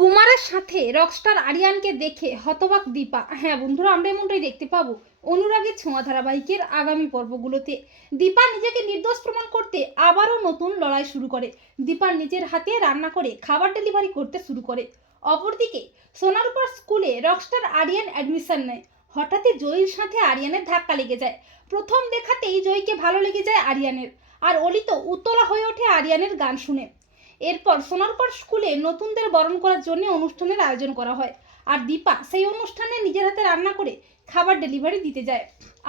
কুমারের সাথে রকস্টার আরিয়ানকে দেখে হতবাক দীপা। হ্যাঁ বন্ধুরা, আমরা এমনটাই দেখতে পাবো অনুরাগের ছোঁয়া ধারাবাহিকের আগামী পর্বগুলোতে। দীপা নিজেকে নির্দোষ প্রমাণ করতে আবারও নতুন লড়াই শুরু করে। দীপা নিজের হাতে রান্না করে খাবার ডেলিভারি করতে শুরু করে। অপরদিকে সোনারপুর স্কুলে রকস্টার আরিয়ান অ্যাডমিশন নেয়। হঠাৎই জয়ীর সাথে আরিয়ানের ধাক্কা লেগে যায়। প্রথম দেখাতেই জয়ীকে ভালো লেগে যায় আরিয়ানের। আর অলি তো উত্তলা হয়ে ওঠে আরিয়ানের গান শুনে। এরপর সোনারপুর স্কুলে নতুনদের বরণ করার জন্য অনুষ্ঠানের আয়োজন করা হয়। আর দীপা সেই অনুষ্ঠানে নিজের হাতে রান্না করে খাবার ডেলিভারি দিতে যায়।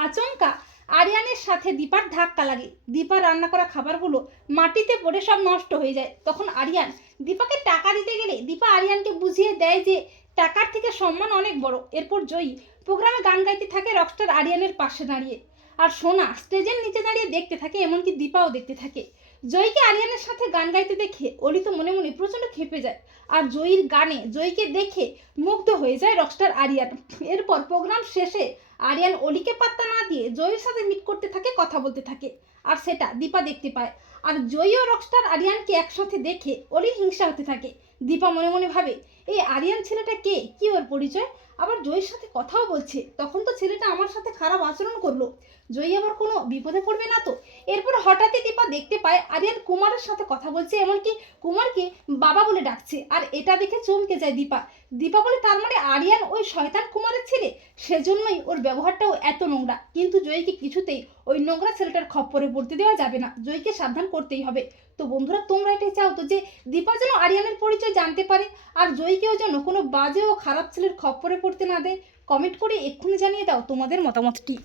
আচমকা আরিয়ানের সাথে দীপার ধাক্কা লাগে। দীপা রান্না করা খাবারগুলো মাটিতে পড়ে সব নষ্ট হয়ে যায়। তখন আরিয়ান দীপাকে টাকা দিতে গেলে দীপা আরিয়ানকে বুঝিয়ে দেয় যে টাকার থেকে সম্মান অনেক বড়। এরপর জয়ী প্রোগ্রামে গান গাইতে থাকে রকস্টার আরিয়ানের পাশে দাঁড়িয়ে। আর সোনা স্টেজের নিচে দাঁড়িয়ে দেখতে থাকে, এমনকি দীপাও দেখতে থাকে। জয়ীকে আরিয়ানের সাথে গান গাইতে দেখে অলি তো মনে মনে প্রচণ্ড খেপে যায়। আর জয়ীর গানে জয়ীকে দেখে মুগ্ধ হয়ে যায় রকস্টার আরিয়ান। এরপর প্রোগ্রাম শেষে আরিয়ান অলিকে পাত্তা না দিয়ে জয়ীর সাথে মিট করতে থাকে, কথা বলতে থাকে। আর সেটা দীপা দেখতে পায়। আর জয়ী ও রকস্টার আরিয়ানকে একসাথে দেখে অলির হিংসা হতে থাকে। দীপা মনে মনে ভাবে, এই আরিয়ান ছেলেটা কে? কি ওর পরিচয়? আবার জয়ীর সাথে কথাও বলছে। তখন তো ছেলেটা আমার সাথে খারাপ আচরণ করল। জয়ী আবার কোনো বিপদে পড়বে না তো? এরপর হঠাৎই দীপা দেখতে পায় আরিয়ান কুমারের সাথে কথা বলছে, এমনকি কুমারকে বাবা বলে ডাকছে। আর এটা দেখে চমকে যায় দীপা। দীপা বলে, তার মানে আরিয়ান ওই শয়তান কুমারের ছেলে? সেজন্যই ওর ব্যবহারটাও এত নোংরা। কিন্তু জয়ীকে কিছুতেই ওই নোংরা ছেলেটার খপ্পরে পড়তে দেওয়া যাবে না। জয়ীকে সাবধান করতেই হবে। তো বন্ধুরা, তোমরা এটাই চাও তো যে দীপা যেন আরিয়ানের পরিচয় জানতে পারে আর জয়ীকেও যেন কোনো বাজে ও খারাপ ছেলের খপ্পরে পড়তে না দেয়? কমেন্ট করে এক্ষুনি জানিয়ে দাও তোমাদের মতামতটি।